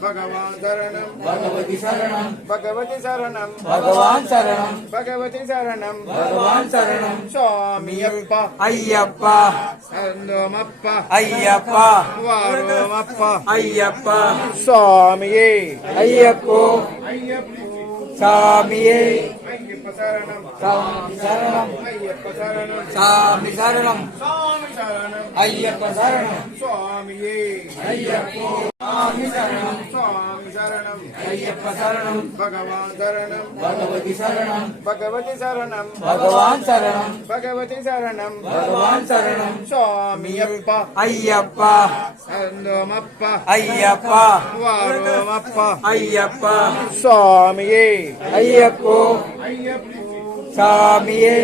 பகவான் சரணம் பகவதி சரணம் பகவதி சரணம் பகவான் சரணம் பகவதி சரணம் பகவான் சரணம் சுவாமியப்பா ஐயப்பா. சந்தோமப்பா ஐயப்பா. வாரோமப்பா ஐயப்பா. சுவாமியே ஐயப்போ. ஐயப்போ. சாமியே. சாமி சரணம். சாமி சரணம். ஐயப்ப சரணம். சுவாமியே ஐயப்போ. சாமி சுவாமி ஐயப்ப சரணம் பகவான் சரணம் பகவதி சரணம் பகவதி சரணம் பகவான் சரணம் பகவதி சரணம் பகவான் சரணம் சுவாமியப்பா ஐயப்பா சந்தோமப்பா ஐயப்பா வாரோமப்பா ஐயப்பா சுவாமியே ஐயப்போ ஐயப்போ சாமியே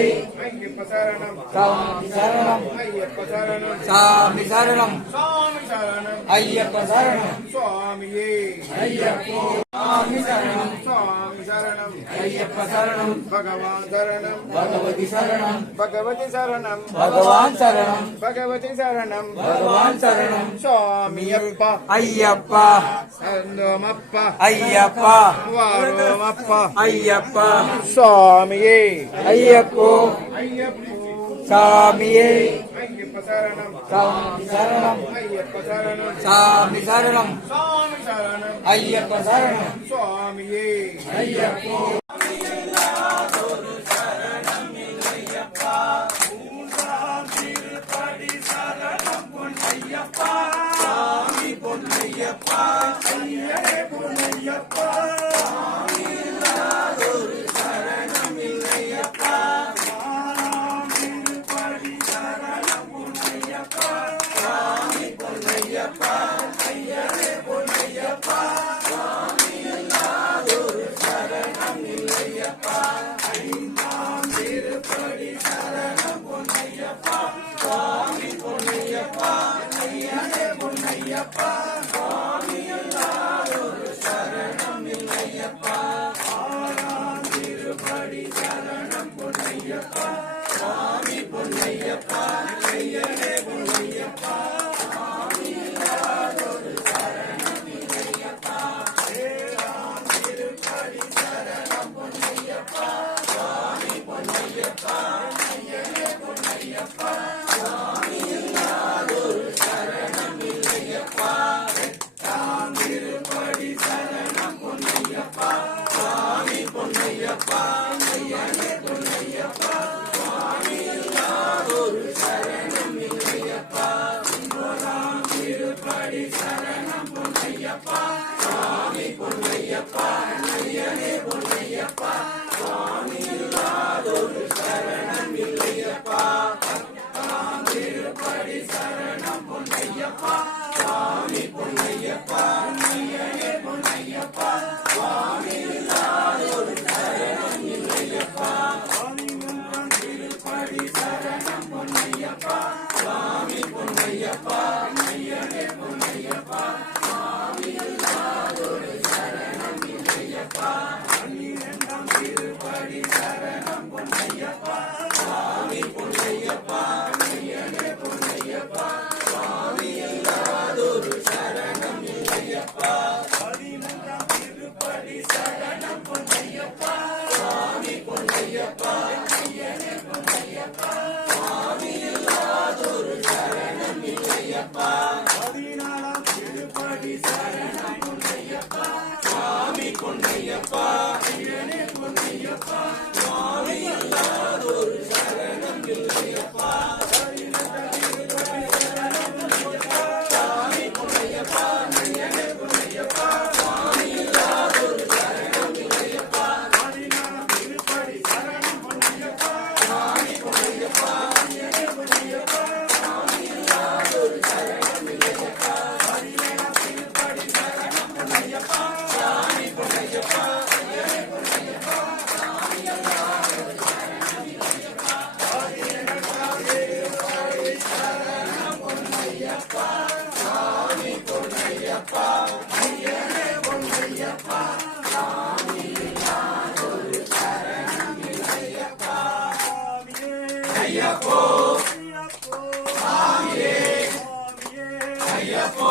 ஐயப்ப சரணம் சாமி சரணம் சாமி சரணம் சுவாமி சரணம் ஐயப்ப சரணம். சுவாமியே. ஐயப்போ. சாமி சரணம். சுவாமி சரணம். ஐயப்ப சரணம். பகவான் சரணம். பகவதி சரணம். பகவதி சரணம். பகவான் சரணம். பகவதி சரணம். பகவான் சரணம். சுவாமியப்பா ஐயப்பா. சந்தோமப்பா. ஐயப்பா. வாரோமப்பா. ஐயப்பா. சுவாமியே. ஐயப்போ. ஐயப்போ. சாமியே. சாமி சரணம் சாமி சரணம் ஐயப்ப சரணம் சுவாமியே. ஐயப்போ. பொன்னையப்பா பொன்னையப்பா. minha paz. ஐயப்போ ஐயப்போ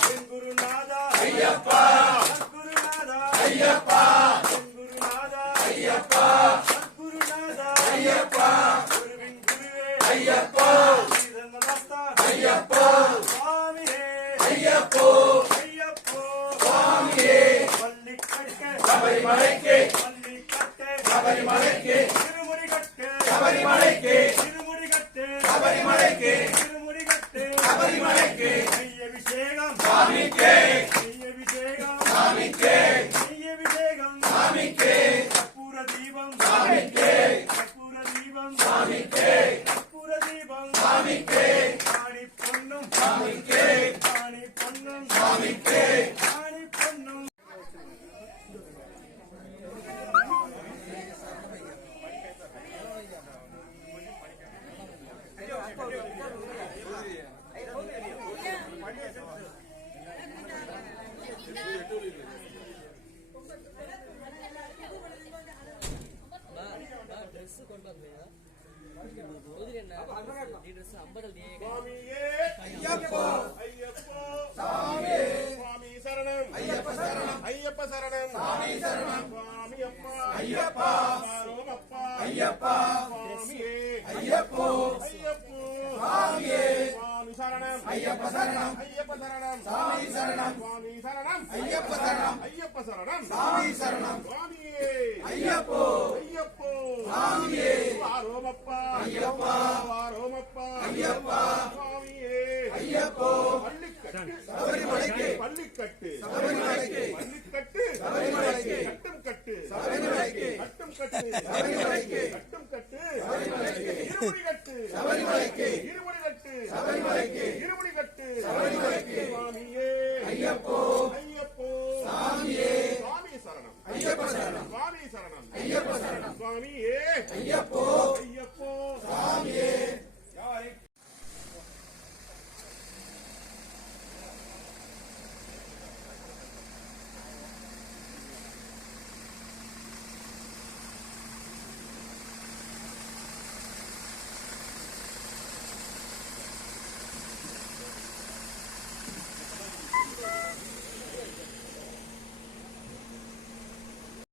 Thank you. ஐயப்ப சரணம் சாமி சரணம் சுவாமி அப்பா ஐயப்பா சாரோமப்பா ஐயப்பா சுவாமியே ஐயப்போ ஐயப்போ சுவாமியே சுவாமி சரணம் ஐயப்ப சரணம் ஐயப்ப சரணம் சாமி சரணம் சுவாமி சரணம் ஐயப்ப சரணம் ஐயப்ப சரணம் சாமி சரணம் சுவாமியே கட்டும் கட்டு. கட்டும் கட்டு. இருமுடி கட்டு. இருமுடி கட்டு. இருமுடி கட்டு. சுவாமியே. ஐயப்போ. ஐயப்போ. சாமியே சுவாமி சரணம். ஐயப்ப சரணம். சுவாமி சரணம். ஐயப்ப ஐயப்போ.